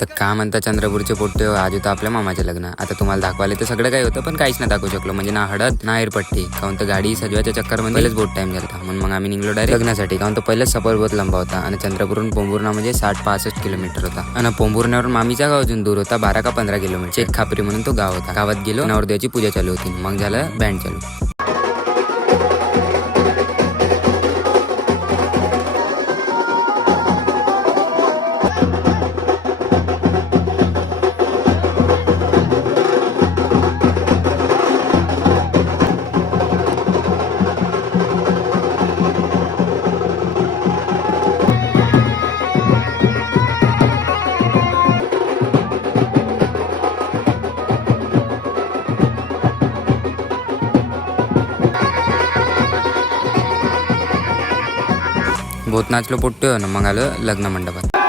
तर का म्हणता चंद्रपूरचे पोट्टे हो, आज होतं आपल्या मामाचे लग्न. आता तुम्हाला दाखवायला तर सगळं काही होतं, पण काहीच नाही दाखवू शकलो. म्हणजे ना हळद ना एरपट्टी, काहून तर गाडी सजवायच्या चक्करमध्ये पहिलेच बोट टाइम झाला. म्हणून मग आम्ही निघलो डायरेक्ट लग्नासाठी. काहून तो पहिलेच सफर बहुत लंबा होता आणि चंद्रपूरहून पोंभुर्णा म्हणजे 60-65 किलोमीटर होता. आणि पोंभुर्ण्यावरून मामीचा गाव अजून दूर होता, 12 का 15 किलोमीटर. चेक खापरी म्हणून तो गाव होता. गावात गेलो, नवरदेवाची पूजा चालू होती. मग झालं बँड चालू. बहुत नाचलो पोट्टे हो ना. मग आलं लग्न मंडपात.